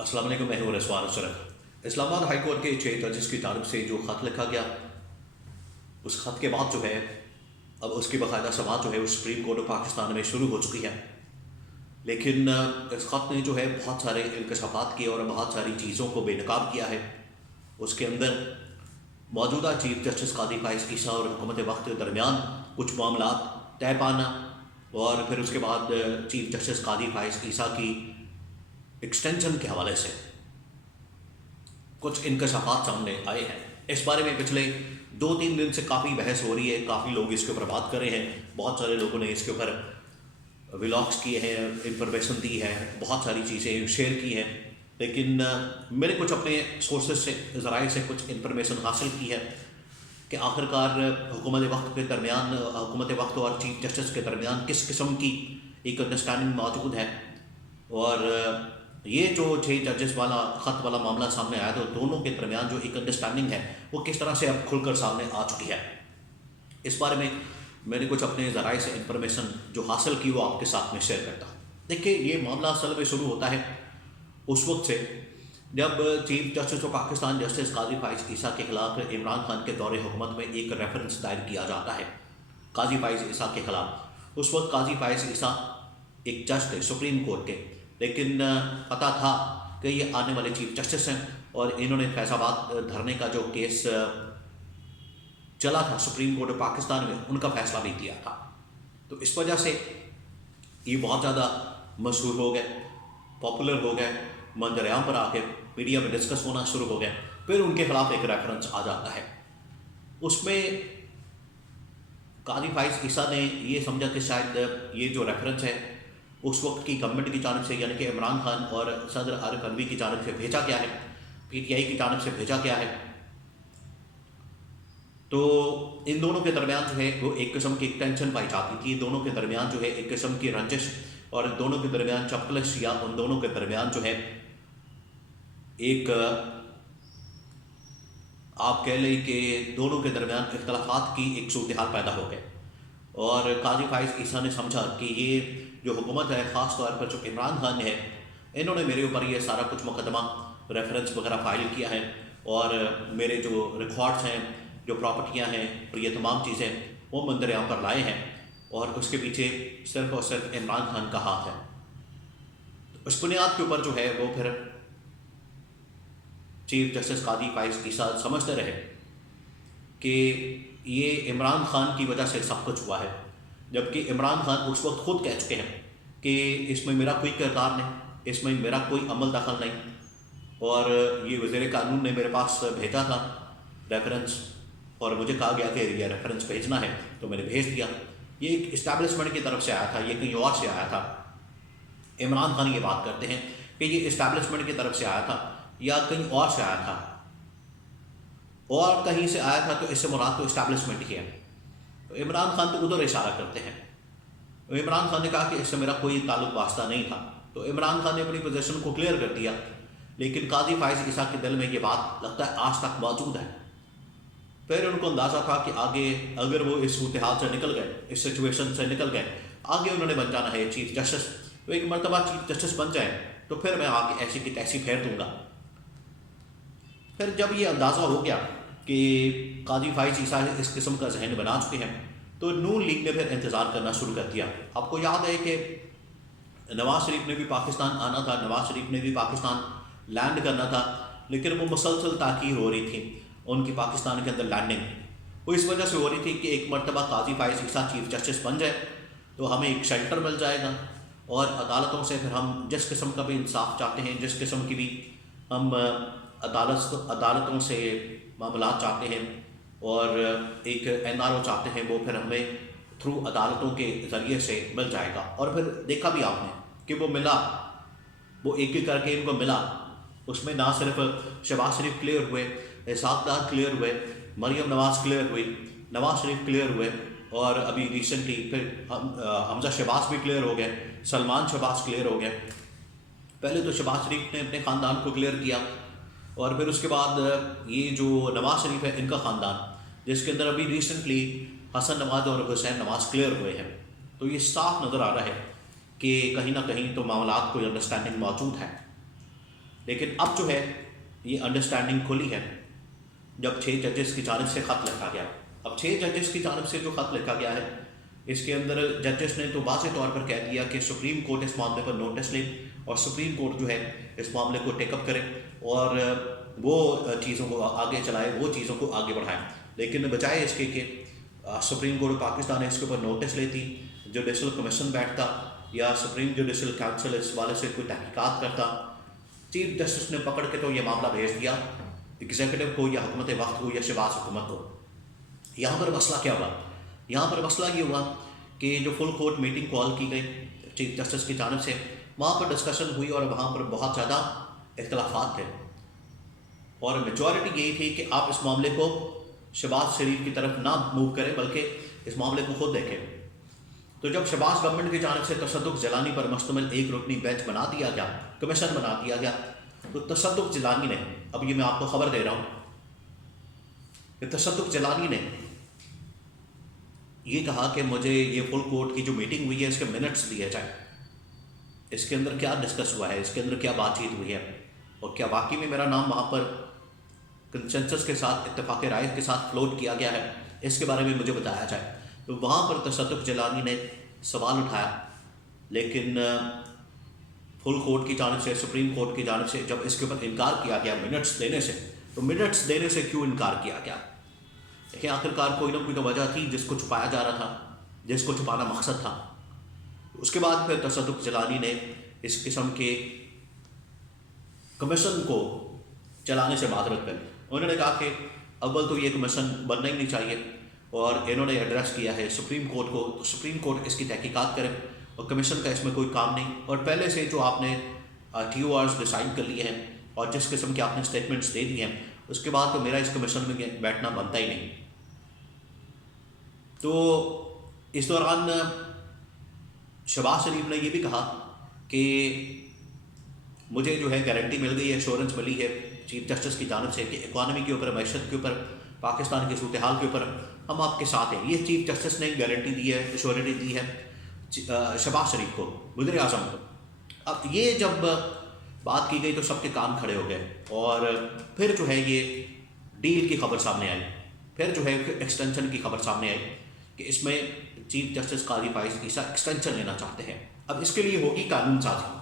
अस्सलाम वालेकुम, मैं हूं रज़वान अशरफ। इस्लामाबाद हाई कोर्ट के 6 जजेस की जानब से जो ख़त लिखा गया, उस ख़त के बाद जो है अब उसकी बाकायदा समाअत जो है वो सुप्रीम कोर्ट ऑफ पाकिस्तान में शुरू हो चुकी है। लेकिन इस ख़त ने जो है बहुत सारे इंकशाफात किए और बहुत सारी चीज़ों को बेनकाब किया है। उसके अंदर मौजूदा चीफ जस्टिस कादी फाइज़ ईसा और हुकूमत वक्त के दरमियान कुछ मामलात तय पाना, और फिर उसके बाद चीफ जस्टिस कादी फाइज़ ईसा की एक्सटेंशन के हवाले से कुछ इंकशाफात सामने आए हैं। इस बारे में पिछले 2-3 दिन से काफ़ी बहस हो रही है, काफ़ी लोग इसके ऊपर बात कर रहे हैं, बहुत सारे लोगों ने इसके ऊपर व्लॉग्स किए हैं, इंफॉर्मेशन दी है, बहुत सारी चीज़ें शेयर की हैं। लेकिन मैंने कुछ अपने सोर्सेज से, ज़राए से कुछ इंफॉर्मेशन हासिल की है कि आखिरकार हुकूमत वक्त के दरमियान, हुकूमत वक्त और चीफ जस्टिस के दरमियान किस किस्म की एक अंडरस्टैंडिंग मौजूद है। और ये जो 6 जजेस वाला ख़त वाला मामला सामने आया, तो दोनों के दरमियान जो एक अंडरस्टैंडिंग है वो किस तरह से अब खुलकर सामने आ चुकी है। इस बारे में मैंने कुछ अपने ज़राए से इंफॉर्मेशन जो हासिल की वो आपके साथ में शेयर करता हूँ। देखिए, ये मामला असल में शुरू होता है उस वक्त से जब chief justice of Pakistan justice Qazi Faez Isa के खिलाफ इमरान खान के दौरे हुकूमत में एक रेफरेंस दायर किया जाता है काजी फाइज़ ईसा के खिलाफ। उस वक्त काजी फाइज़ ईसा एक जज थे सुप्रीम कोर्ट के, लेकिन पता था कि ये आने वाले चीफ जस्टिस हैं और इन्होंने फैसलाबाद धरने का जो केस चला था सुप्रीम कोर्ट ऑफ पाकिस्तान में, उनका फैसला भी दिया था। तो इस वजह से ये बहुत ज़्यादा मशहूर हो गए, पॉपुलर हो गए, मंजरेआम पर आके मीडिया में डिस्कस होना शुरू हो गया। फिर उनके खिलाफ एक रेफरेंस आ जाता है। उसमें कादी फाइज़ ईसा ने ये समझा कि शायद ये जो रेफरेंस है उस वक्त की गवर्नमेंट की जानब से, यानी कि इमरान खान और सदर आरिफ अलवी की जानब से भेजा गया है, PTI की जानब से भेजा गया है। तो इन दोनों के दरमियान जो है वो एक किस्म की टेंशन पाई जाती थी, दोनों के दरमियान जो है एक किस्म की रंजिश, और दोनों के दरमियान चपकलश, या उन दोनों के दरमियान जो है एक आप कह लें कि दोनों के दरमियान इख्तलाफात की एक सूरत हाल पैदा हो गए। और काजी फाइज़ ईसा ने समझा कि ये जो हुकूमत है, ख़ास तौर पर जो इमरान खान है, इन्होंने मेरे ऊपर ये सारा कुछ मुकदमा रेफरेंस वगैरह फाइल किया है, और मेरे जो रिकॉर्ड्स हैं, जो प्रॉपर्टियां हैं, और ये तमाम चीज़ें वो मंदिर यहाँ पर लाए हैं, और उसके पीछे सिर्फ और सिर्फ इमरान खान का हाथ है। तो उस बुनियाद के ऊपर जो है वो फिर चीफ जस्टिस कादी फाइज़ ईसा समझते रहे कि ये इमरान खान की वजह से सब कुछ हुआ है, जबकि इमरान खान उस वक्त खुद कह चुके हैं कि इसमें मेरा कोई किरदार नहीं, इसमें मेरा कोई अमल दखल नहीं, और ये वज़ीर कानून ने मेरे पास भेजा था रेफरेंस, और मुझे कहा गया कि ये रेफरेंस भेजना है, तो मैंने भेज दिया। ये एक इस्टेब्लिशमेंट की तरफ से आया था, ये कहीं और से आया था। इमरान खान ये बात करते हैं कि ये इस्टेब्लिशमेंट की तरफ से आया था या कहीं और से आया था, और कहीं से आया था तो इससे मुराद तो इस्टेब्लिशमेंट ही है। तो इमरान खान तो उधर इशारा करते हैं। तो इमरान खान ने कहा कि इससे मेरा कोई ताल्लुक वास्ता नहीं था। तो इमरान खान ने अपनी पोजीशन को क्लियर कर दिया, लेकिन कादी फाइज़ ईसा के दिल में ये बात लगता है आज तक मौजूद है। फिर उनको अंदाज़ा था कि आगे अगर वो इस सूरत हाल से निकल गए, इस सिचुएशन से निकल गए, आगे उन्होंने बन जाना है चीफ जस्टिस। तो एक मरतबा चीफ जस्टिस बन जाए तो फिर मैं आगे ऐसी की तैसी फेर दूंगा। फिर जब ये अंदाज़ा हो गया कि कादी फाइज़ ईसा इस किस्म का जहन बना चुके हैं, तो नून लीग ने फिर इंतज़ार करना शुरू कर दिया। आपको याद है कि नवाज़ शरीफ ने भी पाकिस्तान आना था, नवाज़ शरीफ ने भी पाकिस्तान लैंड करना था, लेकिन वो मुसलसल ताक़ीर हो रही थी उनकी पाकिस्तान के अंदर लैंडिंग। वो इस वजह से हो रही थी कि एक मरतबा कादी फाइज़ ईसा चीफ जस्टिस बन जाए तो हमें एक शेल्टर मिल जाएगा, और अदालतों से फिर हम जिस किस्म का भी इंसाफ चाहते हैं, जिस किस्म की भी हम अदालतों से मामला चाहते हैं और एक NRO चाहते हैं, वो फिर हमें थ्रू अदालतों के ज़रिए से मिल जाएगा। और फिर देखा भी आपने कि वो मिला, वो एक एक करके इनको मिला। उसमें ना सिर्फ शहबाज शरीफ क्लियर हुए, इसाक डार क्लियर हुए, मरियम नवाज़ क्लियर हुई, नवाज़ शरीफ क्लियर हुए, और अभी रिसेंटली फिर हमजा शहबाज भी क्लियर हो गए, सलमान शहबाज क्लियर हो गए। पहले तो शहबाज शरीफ ने अपने ख़ानदान को क्लियर किया, और फिर उसके बाद ये जो नवाज़ शरीफ है इनका ख़ानदान, जिसके अंदर अभी रिसेंटली हसन नवाज और हुसैन नवाज क्लियर हुए हैं। तो ये साफ नज़र आ रहा है कि कहीं ना कहीं तो मामलात कोई अंडरस्टैंडिंग मौजूद है। लेकिन अब जो है ये अंडरस्टैंडिंग खुली है जब 6 जजेस की जानिब से ख़त लिखा गया। अब 6 जजेस की जानिब से जो ख़त लिखा गया है, इसके अंदर जजेस ने तो वाज़ेह तौर पर कह दिया कि सुप्रीम कोर्ट इस मामले पर नोटिस ले और सुप्रीम कोर्ट जो है इस मामले को टेकअप करे और वो चीज़ों को आगे चलाए, वो चीज़ों को आगे बढ़ाए। लेकिन बजाय इसके कि सुप्रीम कोर्ट पाकिस्तान इसके ऊपर नोटिस लेती, जुडिशल कमीशन बैठता या सुप्रीम जुडिशल काउंसिल इस वाले से कोई तहकीकात करता, चीफ जस्टिस ने पकड़ के तो ये मामला भेज दिया एग्जीक्यूटिव को या हुकूमत वक्त को या शहबाज हुकूमत को। यहाँ पर मसला क्या हुआ? यहाँ पर मसला ये हुआ कि जो फुल कोर्ट मीटिंग कॉल की गई चीफ जस्टिस की जानिब से, वहाँ पर डिस्कशन हुई और वहाँ पर बहुत ज़्यादा इख्तलाफात थे और मेजॉरिटी यही थी कि आप इस मामले को शहबाज शरीफ की तरफ ना मूव करें बल्कि इस मामले को खुद देखें। तो जब शहबाज गवर्नमेंट की जानिब से तसद्दुक जिलानी पर मुश्तमिल एक रुकनी बेंच बना दिया गया, कमीशन बना दिया गया, तो तसद्दुक जिलानी ने, अब ये मैं आपको खबर दे रहा हूँ कि तसद्दुक जिलानी ने ये कहा कि मुझे ये फुल कोर्ट की जो मीटिंग हुई है इसके मिनट्स दिए जाए, इसके अंदर क्या डिस्कस हुआ है, इसके अंदर क्या बातचीत हुई है और क्या वाकई में मेरा नाम वहाँ पर कंसेंसस के साथ, इत्तेफाक राय के साथ फ्लोट किया गया है, इसके बारे में मुझे बताया जाए। तो वहाँ पर तसद्दुक जिलानी ने सवाल उठाया, लेकिन फुल कोर्ट की जानिब से, सुप्रीम कोर्ट की जानिब से जब इसके ऊपर इनकार किया गया मिनट्स देने से, तो मिनट्स देने से क्यों इनकार किया गया? देखिए, आखिरकार कोई ना कोई तो वजह थी जिसको छुपाया जा रहा था, जिसको छुपाना मकसद था। उसके बाद फिर तसद्दुक जिलानी ने इस किस्म के कमीशन को चलाने से माजरत करी। उन्होंने कहा कि अव्वल तो ये कमीशन बनना ही नहीं चाहिए और इन्होंने एड्रेस किया है सुप्रीम कोर्ट को, तो सुप्रीम कोर्ट इसकी तहकीकात करे और कमीशन का इसमें कोई काम नहीं। और पहले से जो आपने TORs डिसाइड कर लिए हैं और जिस किस्म के आपने स्टेटमेंट्स दे दिए हैं, उसके बाद तो मेरा इस कमीशन में बैठना बनता ही नहीं। तो इस दौरान शहबाज शरीफ ने यह भी कहा कि मुझे जो है गारंटी मिल गई है, एश्योरेंस मिली है चीफ जस्टिस की जानिब से कि इकॉनमी के ऊपर, मैशत के ऊपर, पाकिस्तान की सूरत हाल के ऊपर हम आपके साथ हैं। ये चीफ जस्टिस ने गारंटी दी है, एश्योरिटी दी है शहबाज शरीफ को, वज़ीर आज़म को। अब ये जब बात की गई तो सबके कान खड़े हो गए और फिर जो है ये डील की खबर सामने आई, फिर जो है एक्सटेंशन की खबर सामने आई कि इसमें चीफ जस्टिस काजी फाइज ईसा एक्सटेंशन लेना चाहते हैं। अब इसके लिए होगी कानून साजी,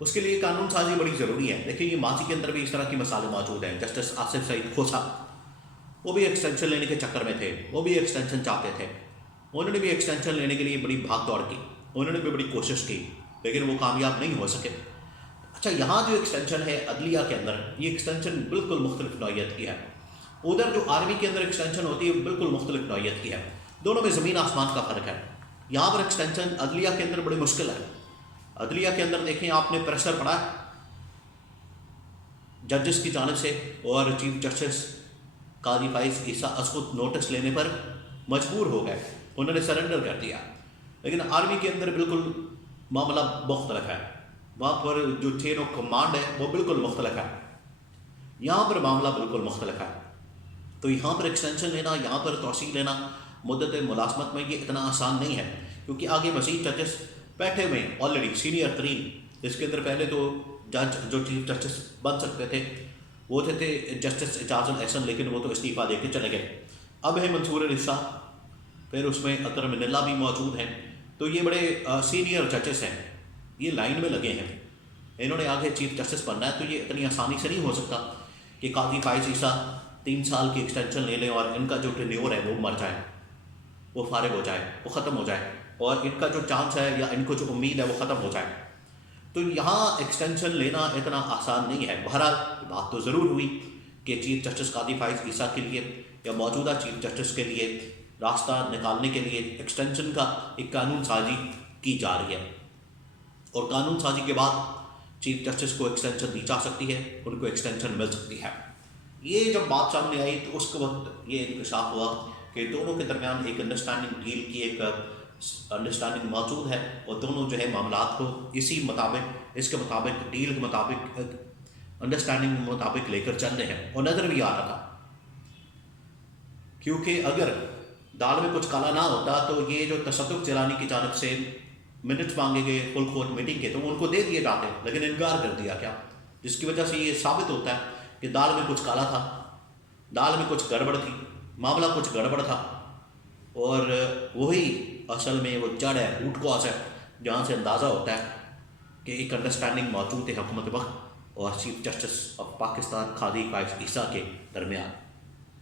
उसके लिए कानून साजी बड़ी ज़रूरी है। देखिए, ये माजी के अंदर भी इस तरह की मसाले मौजूद हैं। जस्टिस आसिफ सईद खोसा, वो भी एक्सटेंशन लेने के चक्कर में थे, वो भी एक्सटेंशन चाहते थे, उन्होंने भी एक्सटेंशन लेने के लिए बड़ी भाग दौड़ की, उन्होंने भी बड़ी कोशिश की, लेकिन वो कामयाब नहीं हो सके। अच्छा, यहाँ जो एक्सटेंशन है अदलिया के अंदर, ये एक्सटेंशन बिल्कुल मुख्तलिफ नौइयत की है। उधर जो आर्मी के अंदर एक्सटेंशन होती है बिल्कुल मुख्तलिफ नौइयत की है, दोनों में ज़मीन आसमान का फ़र्क है। यहाँ पर एक्सटेंशन अदलिया के अंदर बड़ी मुश्किल है। अदलिया के अंदर देखें, आपने प्रेशर पड़ा जजेस की जानिब से और चीफ जस्टिस काजी फाइज ईसा असद नोटिस लेने पर मजबूर हो गए, उन्होंने सरेंडर कर दिया। लेकिन आर्मी के अंदर बिल्कुल मामला मुख्तलिफ है, वहाँ पर जो चेन ऑफ कमांड है वो बिल्कुल मुख्तलिफ है, यहाँ पर मामला बिल्कुल मुख्तलिफ है। तो यहाँ पर एक्सटेंशन लेना, यहाँ पर तोसी लेना मुद्दत मुलाजमत में ये इतना आसान नहीं है, क्योंकि आगे मज़ीद जजेस बैठे हुए हैं ऑलरेडी सीनियर तरीन। इसके अंदर पहले तो जज जो चीफ जस्टिस बन सकते थे वो थे जस्टिस एजाजुल एहसन, लेकिन वो तो इस्तीफ़ा दे के चले गए। अब है मंसूर अली शाह, फिर उसमें अतर मिनल्ला भी मौजूद हैं। तो ये बड़े सीनियर जजेस हैं, ये लाइन में लगे हैं, इन्होंने आगे चीफ जस्टिस बनना है। तो ये इतनी आसानी से नहीं हो सकता कि काजी फाइज ईसा 3 साल की एक्सटेंशन ले लें और इनका जो टेन्योर है वो मर जाए, वो फारिग हो जाए, वो ख़त्म हो जाए और इनका जो चांस है या इनको जो उम्मीद है वो ख़त्म हो जाए। तो यहाँ एक्सटेंशन लेना इतना आसान नहीं है। बहरहाल बात तो ज़रूर हुई कि चीफ जस्टिस काजी फाइज ईसा के लिए या मौजूदा चीफ जस्टिस के लिए रास्ता निकालने के लिए एक्सटेंशन का एक कानून साजी की जा रही है और कानून साजी के बाद चीफ जस्टिस को एक्सटेंशन दी जा सकती है, उनको एक्सटेंशन मिल सकती है। ये जब बात सामने आई तो उस वक्त ये इंकशाफ हुआ कि दोनों के दरमियान एक अंडरस्टैंडिंग डील की एक अंडरस्टैंडिंग मौजूद है और दोनों जो है मामलात को इसी मुताबिक, इसके मुताबिक, डील के मुताबिक, अंडरस्टैंडिंग के मुताबिक लेकर चल रहे हैं। और नज़र भी आ रहा था, क्योंकि अगर दाल में कुछ काला ना होता तो ये जो तसद्दुक जिलानी की जानिब से منٹس مانگے گئے فل کورٹ میٹنگ کے تو ان کو دے دیے جاتے لیکن انکار کر دیا کیا، جس کی وجہ سے یہ ثابت ہوتا ہے کہ دال میں کچھ کالا تھا، دال میں کچھ گڑبڑ تھی، معاملہ کچھ گڑبڑ تھا، اور وہی اصل میں وہ جڑ ہے، روٹ کاز ہے، جہاں سے اندازہ ہوتا ہے کہ ایک انڈرسٹینڈنگ موجود ہے حکومت وقت اور چیف جسٹس آف پاکستان قاضی فائز عیسیٰ کے درمیان۔